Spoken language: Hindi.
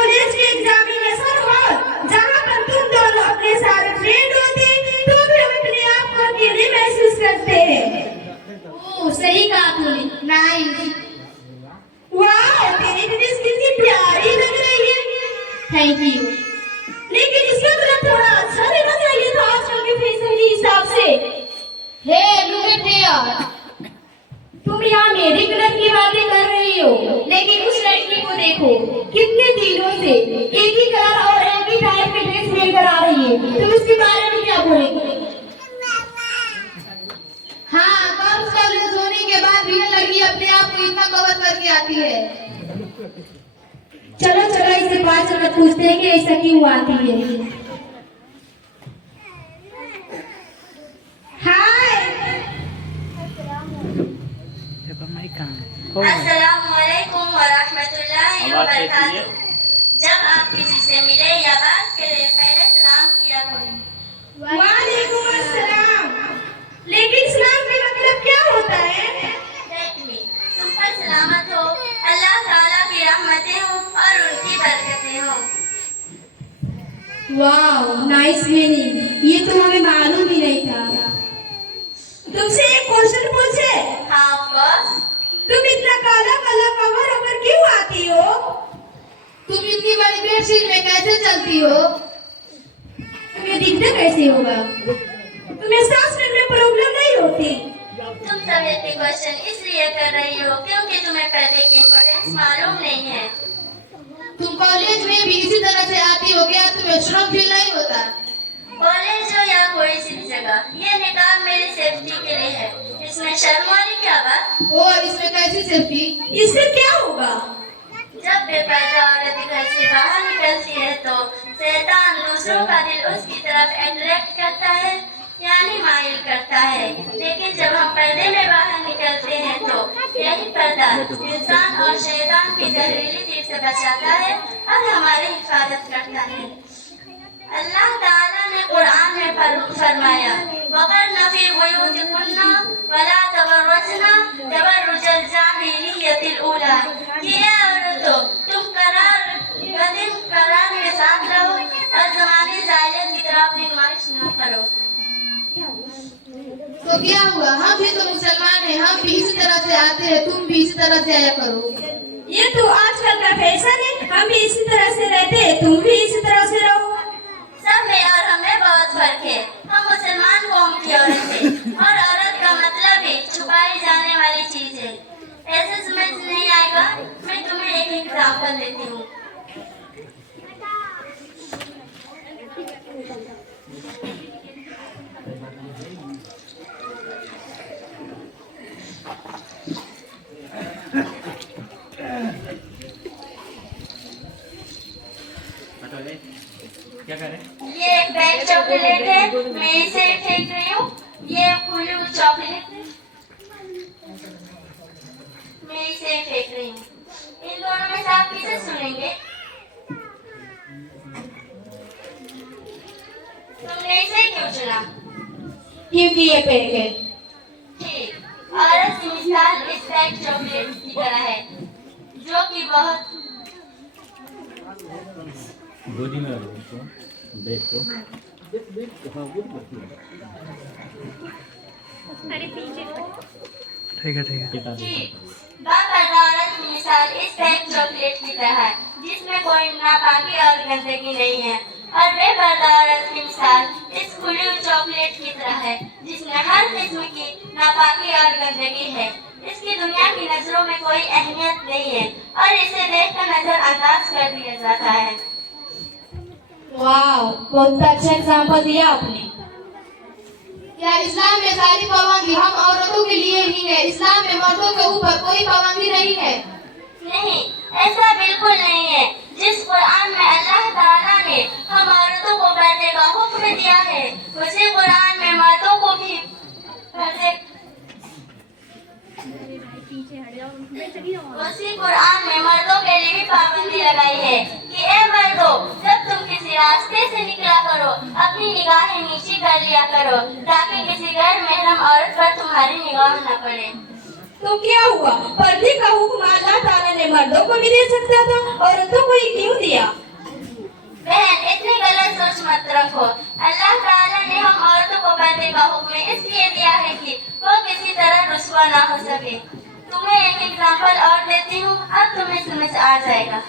कॉलेज के एग्जामिनेशन हॉल जहाँ पर तुम दोनों अपने सारे फ्रेंड होते तो भी हम अपने आप को अकेले महसूस करते हैं। ओह सही कहा तूने। नाइस। वाह तेरी ड्रेस कितनी प्यारी लग रही है। Thank you. लेकिन इसका कलर थोड़ा अच्छा रहना चाहिए था आजकल के फैशन के हिसाब से। Hey look at here. तुम यहाँ मेरी कलर की बातें कर रही हो, लेकिन उस लड़की को देखो कितने दिनों से एक ही कलर और एक ही टाइप की ड्रेस लेकर आ रही है। तुम इसके बारे में क्या बोलेगी? हाँ गर्ल्स कॉलेज होने के बाद भी ये लड़की अपने आप को इतना कवर करके आती है। चलो चलो इससे 5 मिनट पूछते हैं कि ऐसा क्यों आती है। अस्सलामुअलैकुम वरहमतुल्लाहि वबरकातुहू। जब आप किसी से मिले या बात करें पहले सलाम किया करें। वालेकुम अस्सलाम। लेकिन सलाम का मतलब क्या होता है? तुम पर सलामत हो, अल्लाह ताला की रहमतें हो और उनकी बरकतें हो। वाह नाइस मीनिंग, ये तो हमें मालूम ही नहीं था। तुमसे एक क्वेश्चन पूछे? हाँ ऑफ कोर्स। तुम इतना काला काला कवर होकर क्यों आती हो? तुम इतनी बड़ी बेडशीट में कैसे चलती हो? तुम्हें दिखता कैसे होगा? तुम्हें सांस लेने में प्रॉब्लम नहीं होती? तुम सब इतने क्वेश्चन इसलिए कर रही हो क्योंकि तुम्हें पर्दे की इम्पोर्टेंस मालूम नहीं है। तुम कॉलेज में भी इसी तरह से आती हो क्या? तुम्हें शर्म फील नहीं होता? कॉलेज हो या कोई सी भी जगह, ये निकाब मेरी सेफ्टी के लिए है। इसमें शर्म वाली क्या बात? और इसमें कैसी सेफ्टी? इससे क्या होगा? जब बेपर्दा औरत घर से बाहर निकलती है तो शैतान दूसरों का दिल उसकी तरफ अट्रैक्ट करता है यानी माइल करता है। लेकिन जब हम पर्दे में बाहर निकलते हैं तो यही पर्दा इंसान और शैतान की जहरीली तीर से बचाता है और हमारी हिफाजत करता है। अल्लाह ताला ने कुरान में फरमाया वक़रना फी बुयूतिकुन्ना वला तबर्रजना तबर्रुजल जाहिलिय्यतिल ऊला कि ऐ औरतों तुम करार के साथ रहो और ज़माने जाहिलियत की तरह अपनी नुमाइश न करो। तो क्या हुआ? हम भी तो मुसलमान हैं, हम भी इसी तरह से आते हैं, तुम भी इसी तरह से आया करो। ये तो आजकल का फैशन है, हम भी इसी तरह से रहते हैं, तुम भी इसी तरह से रहो। सब में और हमें बहुत फर्क है। हम मुसलमान कौम की औरत है और औरत का मतलब ही छुपाई जाने वाली चीज है। ऐसे समझ नहीं आएगा। मैं तुम्हें एक एग्जाम्पल देती हूँ। क्या करें? ये एक बैग चॉकलेट है, मैं इसे फेंक रही हूँ। ये खुली हुई चॉकलेट है, मैं इसे फेंक रही हूँ। इन दोनों में से आप किसे सुनेंगे? तुमने इसे क्यों चुना? क्योंकि ये पैक है। ठीक। औरत की मिसाल इस बैग चॉकलेट की तरह है जो कि बहुत गोदी में रखो देख को ठीक है। बाकायदा औरत की मिसाल इस बैग चॉकलेट की तरह है जिसमें कोई नापाकी और गंदगी नहीं है और बेपर्दा औरत की मिसाल इस खुली हुई चॉकलेट की तरह है जिसमें हर किस्म की नापाकी और गंदगी है। इसकी दुनिया की नजरों में कोई अहमियत नहीं है और इसे देखकर नजरअंदाज कर दिया जाता है। वाह बहुत अच्छा एग्जाम्पल दिया आपने। क्या इस्लाम में सारी पाबंदी हम औरतों के लिए ही है? इस्लाम में मर्दों के ऊपर कोई पाबंदी नहीं है? नहीं, ऐसा बिल्कुल नहीं है। जिस कुरान में अल्लाह ताला ने हम औरतों को पर्दे का हुक्म दिया है उसी कुरान में मर्दों को भी पर्दे उसी कुरान में मर्दों के लिए भी पाबंदी लगाई है कि ए मर्दों जब तुम किसी रास्ते से निकला करो अपनी निगाहें नीची कर लिया करो ताकि किसी गैर महरम औरत पर तुम्हारी निगाह न पड़े। तो क्या हुआ? पर्दे का हुक्म अल्लाह ताला ने मर्दों मर्दों को भी दे सकता था, औरतों को ही क्यों दिया? बहन, इतनी गलत सोच मत रखो। अल्लाह ताला ने हम औरतों को पर्दे का हुक्म इसलिए दिया है कि वो किसी तरह रुस्वा ना हो सके। तुम्हें एक एग्जाम्पल और देती हूँ, अब तुम्हें समझ आ जाएगा।